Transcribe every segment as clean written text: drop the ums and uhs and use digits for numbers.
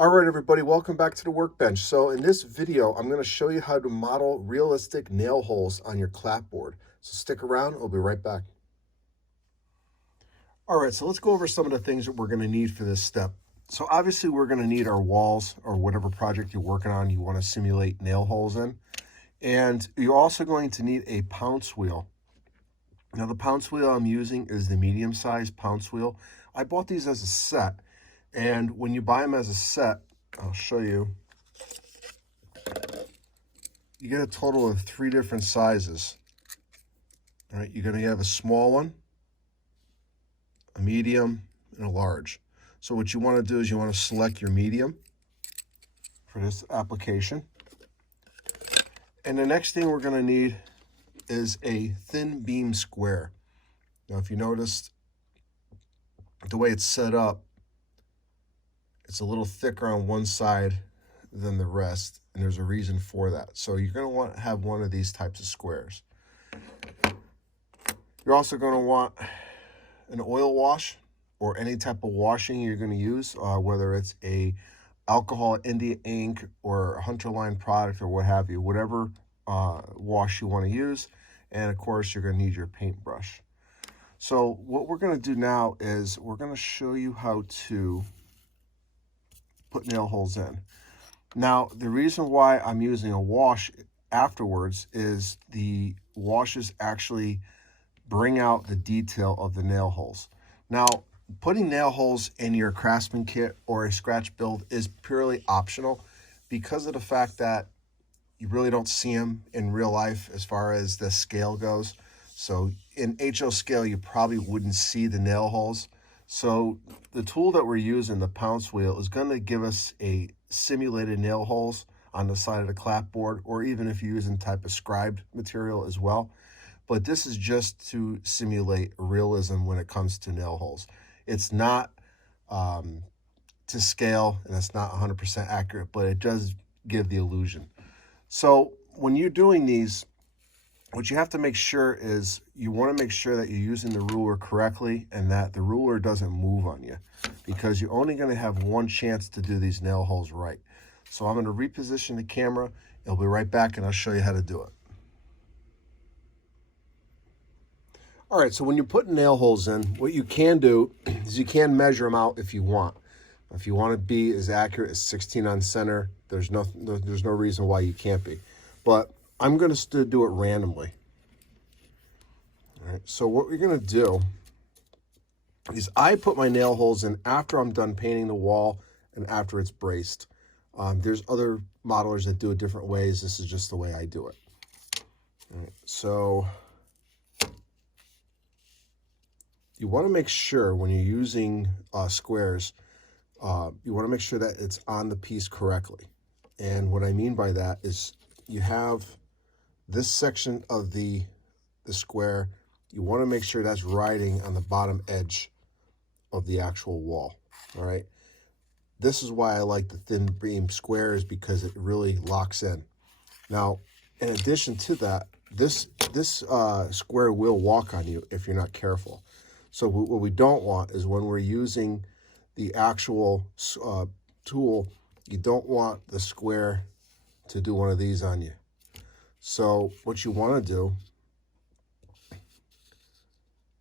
All right, everybody, welcome back to the workbench. So in this video, I'm going to show you how to model realistic nail holes on your clapboard. So stick around, I'll be right back. All right, so let's go over some of the things that we're going to need for this step. So obviously we're going to need our walls or whatever project you're working on you want to simulate nail holes in. And you're also going to need a pounce wheel. Now the pounce wheel I'm using is the medium-sized pounce wheel. I bought these as a set. And when you buy them as a set, I'll show you, you get a total of 3 different sizes. All right, you're going to have a small one, a medium, and a large. So what you want to do is you want to select your medium for this application. And the next thing we're going to need is a thin beam square. Now, if you noticed the way it's set up, it's a little thicker on one side than the rest, and there's a reason for that. So you're going to want to have one of these types of squares. You're also going to want an oil wash or any type of washing you're going to use, whether it's a alcohol, India ink, or a Hunterline product or what have you, whatever wash you want to use. And of course, you're going to need your paintbrush. So what we're going to do now is we're going to show you how to put nail holes in. Now, the reason why I'm using a wash afterwards is the washes actually bring out the detail of the nail holes. Now, putting nail holes in your craftsman kit or a scratch build is purely optional because of the fact that you really don't see them in real life as far as the scale goes. So in HO scale, you probably wouldn't see the nail holes. So the tool that we're using, the pounce wheel, is going to give us a simulated nail holes on the side of the clapboard, or even if you're using type of scribed material as well. But this is just to simulate realism when it comes to nail holes. It's not to scale, and it's not 100% accurate, but it does give the illusion. So when you're doing these, what you have to make sure is you want to make sure that you're using the ruler correctly and that the ruler doesn't move on you, because you're only going to have one chance to do these nail holes right. So I'm going to reposition the camera. I'll be right back and I'll show you how to do it. All right, so when you're putting nail holes in, what you can do is you can measure them out if you want. If you want to be as accurate as 16 on center, there's no reason why you can't be. But I'm going to do it randomly. All right, so what we're going to do is I put my nail holes in after I'm done painting the wall and after it's braced. There's other modelers that do it different ways. This is just the way I do it. All right, so you want to make sure when you're using squares, you want to make sure that it's on the piece correctly. And what I mean by that is you have this section of the square, you want to make sure that's riding on the bottom edge of the actual wall. All right. This is why I like the thin beam squares, because it really locks in. Now, in addition to that, this square will walk on you if you're not careful. So what we don't want is when we're using the actual tool, you don't want the square to do one of these on you. So what you want to do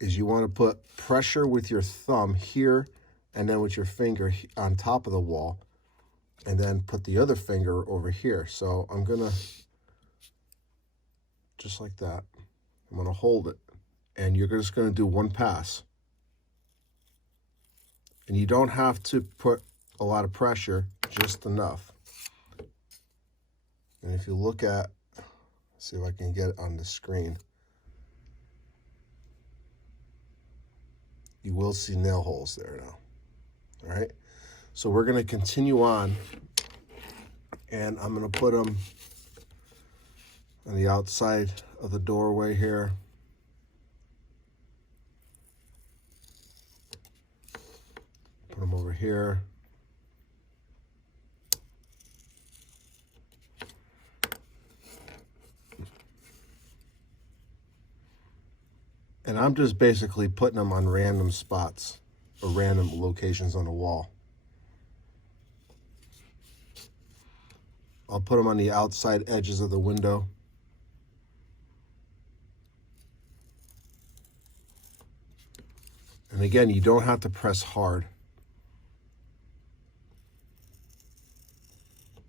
is you want to put pressure with your thumb here and then with your finger on top of the wall, and then put the other finger over here. So I'm going to, just like that, I'm going to hold it, and you're just going to do one pass. And you don't have to put a lot of pressure, just enough. And if you look at, see if I can get it on the screen, you will see nail holes there now. All right, so we're going to continue on, and I'm going to put them on the outside of the doorway here. Put them over here. And I'm just basically putting them on random spots or random locations on the wall. I'll put them on the outside edges of the window. And again, you don't have to press hard.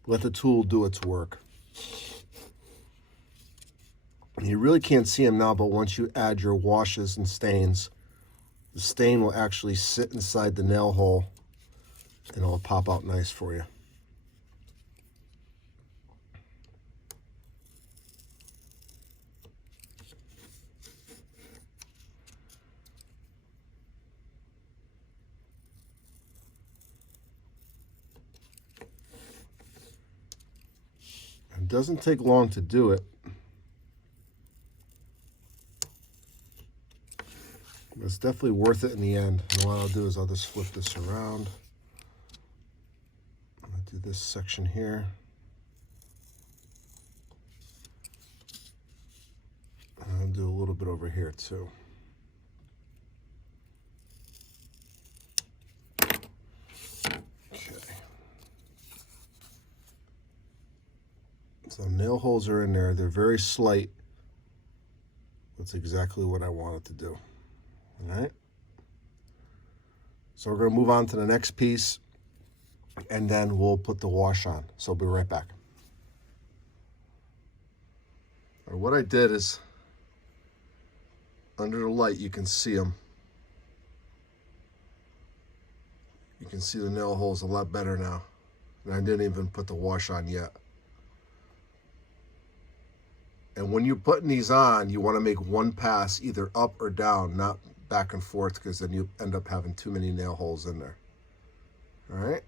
Let the tool do its work. You really can't see them now, but once you add your washes and stains, the stain will actually sit inside the nail hole and it'll pop out nice for you. It doesn't take long to do it. It's definitely worth it in the end. And what I'll do is I'll just flip this around. I'll do this section here. And I'll do a little bit over here too. Okay. So nail holes are in there. They're very slight. That's exactly what I want it to do. All right. So we're going to move on to the next piece, and then we'll put the wash on. So I'll be right back. All right, what I did is, under the light, you can see them. You can see the nail holes a lot better now. And I didn't even put the wash on yet. And when you're putting these on, you want to make one pass either up or down, not back and forth, because then you end up having too many nail holes in there. All right?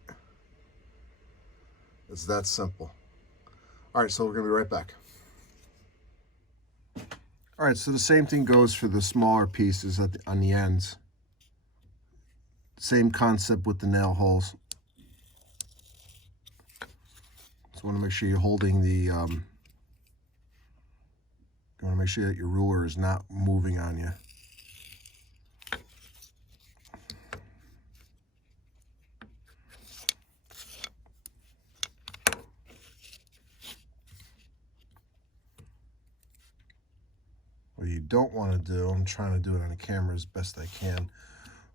It's that simple. All right, so we're going to be right back. All right, so the same thing goes for the smaller pieces on the ends. Same concept with the nail holes. Just want to make sure you're holding the, you want to make sure that your ruler is not moving on you. What you don't want to do, I'm trying to do it on the camera as best I can.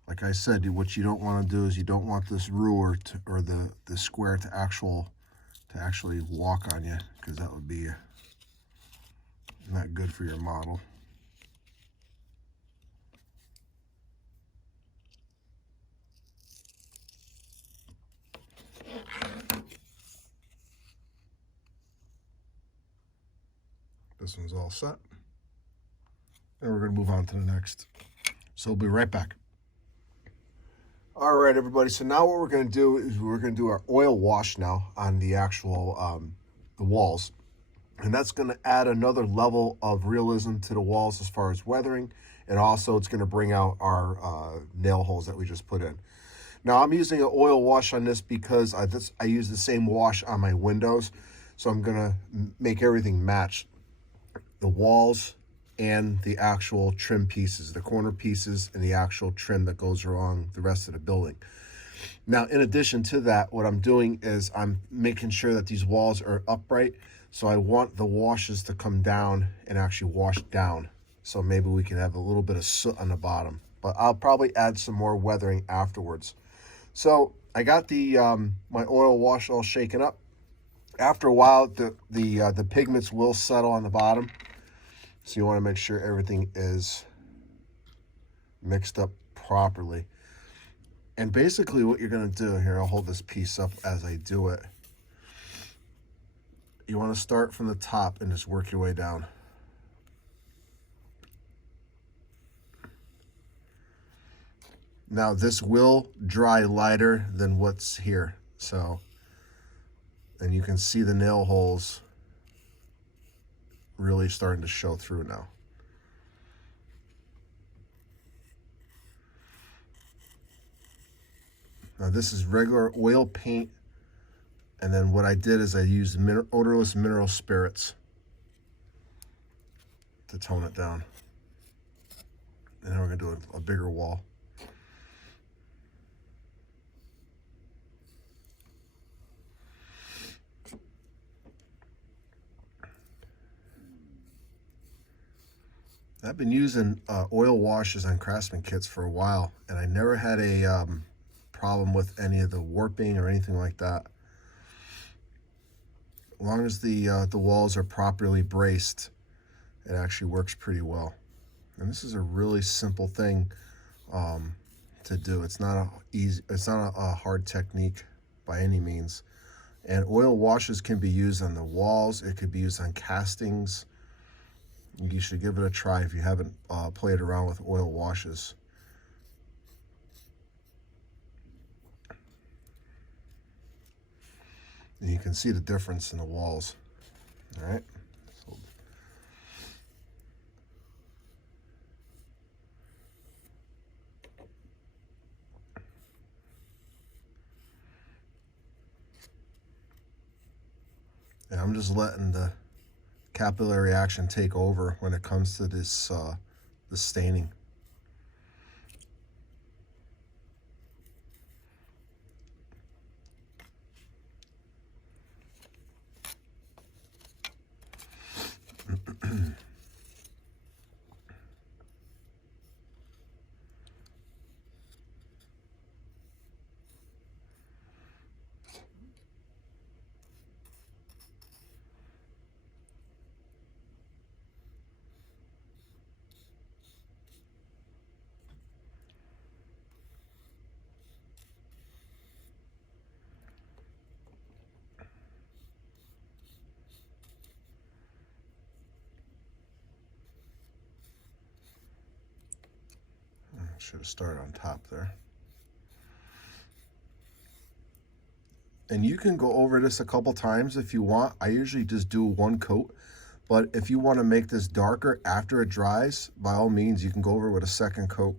Like I said, what you don't want to do is you don't want this ruler to, or the square to actually walk on you, because that would be not good for your model. This one's all set. And we're going to move on to the next. So we'll be right back. All right, everybody. So now what we're going to do is we're going to do our oil wash now on the actual the walls. And that's going to add another level of realism to the walls as far as weathering. And also it's going to bring out our nail holes that we just put in. Now I'm using an oil wash on this because I use the same wash on my windows. So I'm going to make everything match. The walls and the actual trim pieces, the corner pieces and the actual trim that goes along the rest of the building. Now, in addition to that, what I'm doing is I'm making sure that these walls are upright. So I want the washes to come down and actually wash down. So maybe we can have a little bit of soot on the bottom, but I'll probably add some more weathering afterwards. So I got the my oil wash all shaken up. After a while, the pigments will settle on the bottom. So you want to make sure everything is mixed up properly. And basically what you're going to do here, I'll hold this piece up as I do it. You want to start from the top and just work your way down. Now this will dry lighter than what's here. So, and you can see the nail holes really starting to show through now. Now this is regular oil paint, and then what I did is I used odorless mineral spirits to tone it down. And then we're going to do a bigger wall. I've been using oil washes on Craftsman kits for a while, and I never had a problem with any of the warping or anything like that. As long as the walls are properly braced, it actually works pretty well. And this is a really simple thing to do. It's not a hard technique by any means. And oil washes can be used on the walls. It could be used on castings. You should give it a try if you haven't played around with oil washes. And you can see the difference in the walls. All right. So, and I'm just letting the capillary action take over when it comes to this staining. Should have started on top there. And you can go over this a couple times if you want. I usually just do one coat, but if you want to make this darker after it dries, by all means, you can go over with a second coat.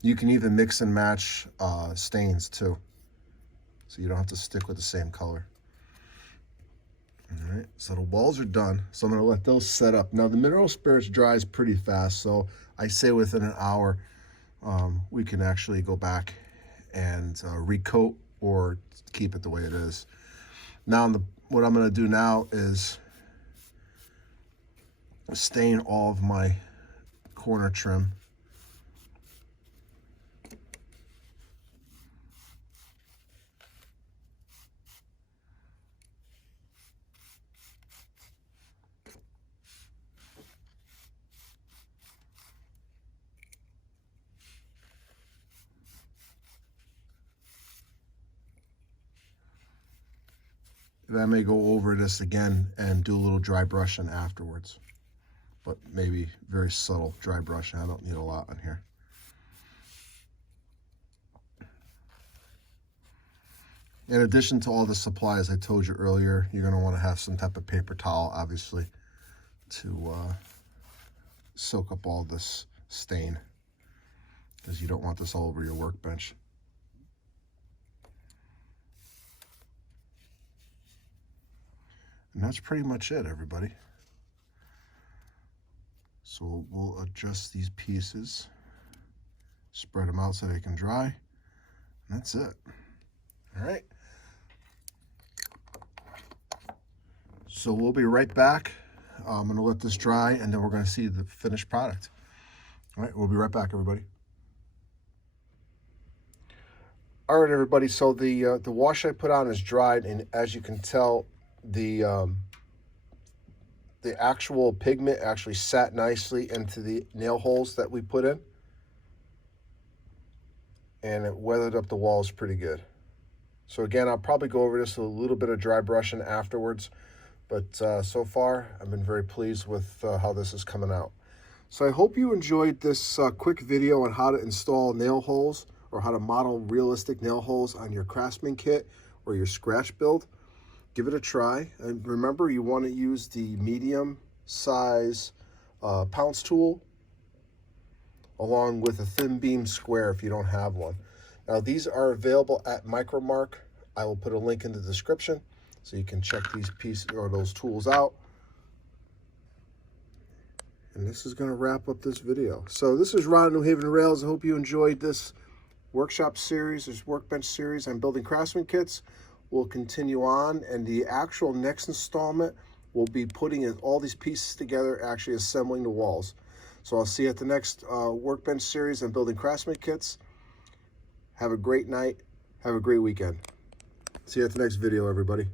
You can even mix and match stains too, so you don't have to stick with the same color. All right, so the walls are done. So I'm gonna let those set up. Now the mineral spirits dries pretty fast, so I say within an hour, we can actually go back and recoat or keep it the way it is. Now, what I'm going to do now is stain all of my corner trim. I may go over this again and do a little dry brushing afterwards, but maybe very subtle dry brushing. I don't need a lot on here. In addition to all the supplies I told you earlier, you're going to want to have some type of paper towel, obviously, to soak up all this stain, because you don't want this all over your workbench. And that's pretty much it, everybody. So we'll adjust these pieces, spread them out so they can dry, and that's it. All right. So we'll be right back. I'm going to let this dry, and then we're going to see the finished product. All right, we'll be right back, everybody. All right, everybody. So the wash I put on is dried, and as you can tell, the actual pigment actually sat nicely into the nail holes that we put in, and it weathered up the walls pretty good. So again, I'll probably go over this with a little bit of dry brushing afterwards, but so far I've been very pleased with how this is coming out. So I hope you enjoyed this quick video on how to install nail holes, or how to model realistic nail holes on your Craftsman kit or your scratch build. Give it a try, and remember, you want to use the medium size pounce tool along with a thin beam square if you don't have one. Now these are available at Micromark. I will put a link in the description so you can check these pieces or those tools out. And this is going to wrap up this video. So this is Ron at New Haven Rails. I hope you enjoyed this workshop series, this workbench series on building Craftsman kits. We'll continue on, and the actual next installment will be putting all these pieces together, actually assembling the walls. So I'll see you at the next workbench series on building craftsman kits. Have a great night. Have a great weekend. See you at the next video, everybody.